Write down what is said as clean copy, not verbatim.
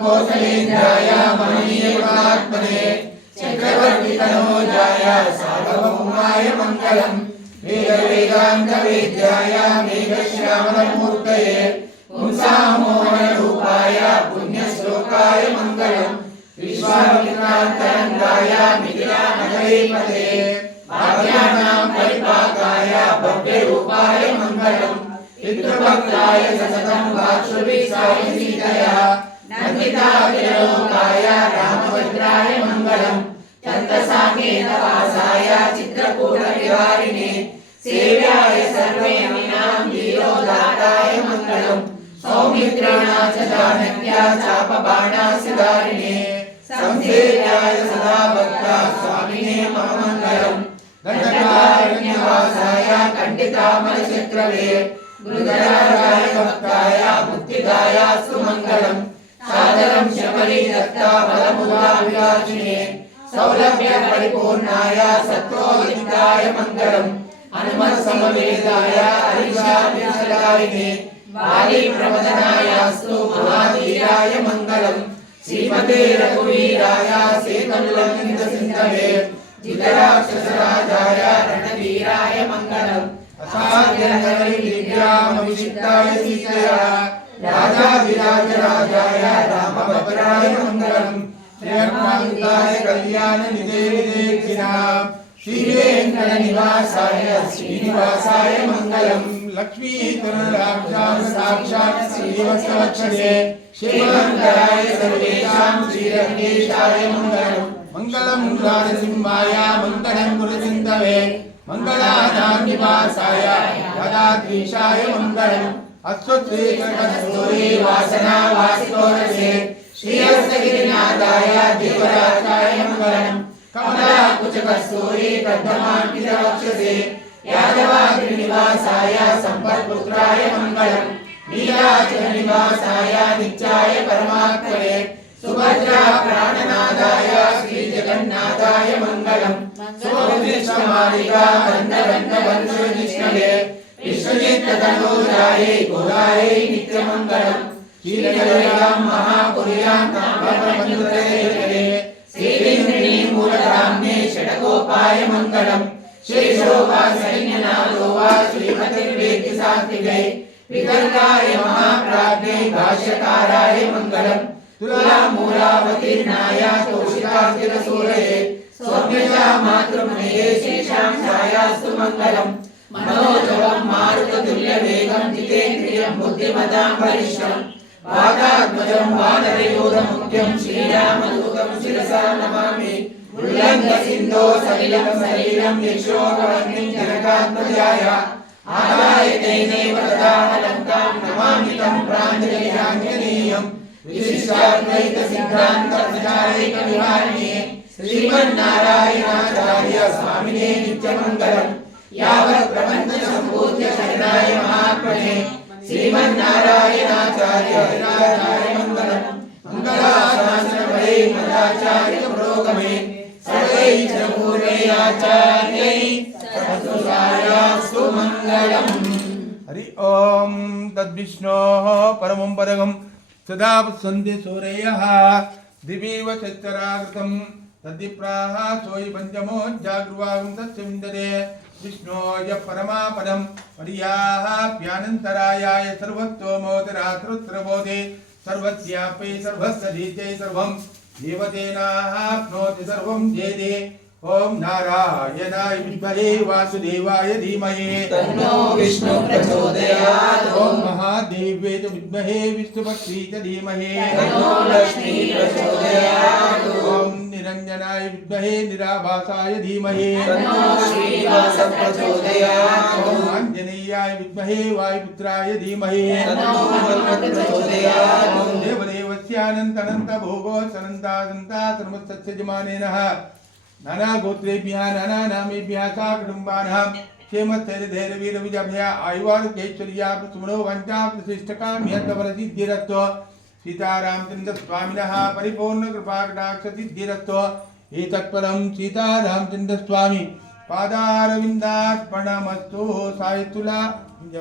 कौसलेन्द्राय महनीयगुणात्मने चक्रवर्तितनोजाय सार्वभौमाय मङ्गलम् वेदान्तवेद्याय मेघश्यामलमूर्तये पुंसामोहनरूपाय पुण्यश्लोकाय मङ्गलम् विश्वामित्रान्तरङ्गाय मिथिलानगरीपते भाग्यानां परिपाकाय भव्यरूपाय मङ्गलम् पितृभक्ताय सततं वात्सुभिक्षाय सीतया नन्दिताखिललोकाय रामभद्राय मङ्गलम् तन्तसाकेन वासाय चित्रकूटविहारिणे सेव्याय सर्वयमिनां धीरोदाताय मङ्गलम् सौमित्रेण च जानक्या चापबाणास्य धारिणे संसेव्याय सदा भक्ता स्वामिने मम मङ्गलम् दण्डकारण्यवासाय कण्डितामलशत्रवे गुरुधराय भक्ताय बुद्धिदायास्तु मङ्गलम् सादरं शबरी दत्ता बलमुदाभिलाषिणे सौलभ्य परिपूर्णाय सत्त्वोदिताय मङ्गलम् हनुमत्समवेदाय हरिषाभिषदायिने वाली प्रवदनायास्तु महाधीराय मङ्गलम् श्रीमते रघुवीराय सेतुलङ्घितसिन्धवे जितराक्षसराजाय रणवीराय मङ्गलम् असाध्यनगरीदिव्यामभिषिक्ताय सीतया राजाधिराजराजाय रामभद्राय मङ्गलम् श्रीरङ्गाय कल्याणनिधे विदेकिनां श्रीवेङ्कटनिवासाय श्रीनिवासाय मङ्गलम् लक्ष्मीतरुणाक्षां साक्षात् श्रीवत्सवक्षसे श्रीमङ्गलाय सर्वेषां श्रीरङ्गेशाय मङ्गलम् मङ्गलं नारसिंहाय मङ्गलं गुरुचिन्तवे मङ्गलानां निवासाय गदाधीशाय मङ्गलम् अश्वत्थेकस्तूरे वासना वासितोरसे श्रीहस्तगिरिनाथाय देवराजाय मङ्गलम् कमलाकुचकस्तूरे प्रद्धमान्वितवक्षसे यादवाद्रिनिवासाय सम्पत्पुत्राय मङ्गलम् नीलाचलनिवासाय नित्याय परमात्मने सुभद्रा प्राणनादाय श्रीजगन्नाथाय मङ्गलम् सुभद्रिष्टमालिका बन्धबन्धबन्धुविष्णवे विश्वजित्ततनूजाय गोदाय नित्यमङ्गलम् शीलकलयां महापुर्यां ताम्रबन्धुतये श्रीवेङ्कटी मूलधाम्ने षडकोपाय मङ्गलम् शेषो वा सैन्यनादो वा श्रीमतिर्वेद्यसात्विकै विकल्पाय महाप्राज्ञै भाष्यकाराय मङ्गलम् तुलामूलावतीर्णाय तोषितार्जितसूरये सौम्यजा मातृमुनये शेषां छायास्तु मङ्गलम् मनोजवं मारुततुल्यवेगं जितेन्द्रियं बुद्धिमतां वरिष्ठम् वातात्मजं वानरयोधमुख्यं श्रीरामदूतं शिरसा नमामि उल्लङ्घसिन्धो सलिलं सलीलं यशोकवह्निं जनकात्मजाय आदाय तेनैव ददाहलङ्कां नमामि तं प्राञ्जलिराञ्जनेयम् विशिष्टाद्वैतसिद्धान्तप्रचारैकविहारिणे श्रीमन्नारायणाचार्य स्वामिने नित्यमङ्गलम् यावत् प्रपञ्चसम्पूज्य शरणाय महात्मने श्रीमन्नारायणाचार्य हरिराजाय मङ्गलम् मङ्गलाशासनफले मदाचार्य पुरोगमे सर्वैः च पूर्वैराचार्यैः सत्सुतायास्तु मङ्गलम्। हरि ओम तद्विष्णोः परमं पदगं सदा वसन्ति सूरयः दिवीव चच्चराकृतं तद्विप्राः सोयि पञ्चमो जागृवागं तस्य विन्दते विष्णोय परमापदं पर्याप्यानन्तरायाय सर्वत्वमोदरात्रुत्रबोधे सर्वस्यापि सर्वस्सधीते सर्वं देवतेनाप्नोति सर्वं जेदे ओम नारायणाय विद्महे वासुदेवाय धीमहि तन्नो विष्णु प्रचोदयात् ओम महादेव्यै च विद्महे विष्णुपत्नी च धीमहि तन्नो लक्ष्मी प्रचोदयात् ओम निरञ्जनाय विद्महे निराभासाय धीमहि तन्नो श्रीनिवास प्रचोदयात् ओम आञ्जनेयाय विद्महे वायुपुत्राय धीमहि तन्नो हनुमत् प्रचोदयात् ओम देवदेवस्यानन्तनन्त भोगो सनन्ता सर्वस्य जमानेनः नाना गोत्रेभ्यः नाना नामेभ्यः सा कुटुम्बानां क्षेमस्थैर्यधैर्यवीरविजयभ्यः आयुवारुक्यैश्वर्या प्रसुमनो वञ्चा प्रतिष्ठकाम्यर्थवरसिद्धिरस्तु सीतारामचन्द्रस्वामिनः परिपूर्णकृपाकटाक्षसिद्धिरस्तु एतत्परं सीतारामचन्द्रस्वामी पादारविन्दार्पणमस्तु सायतुला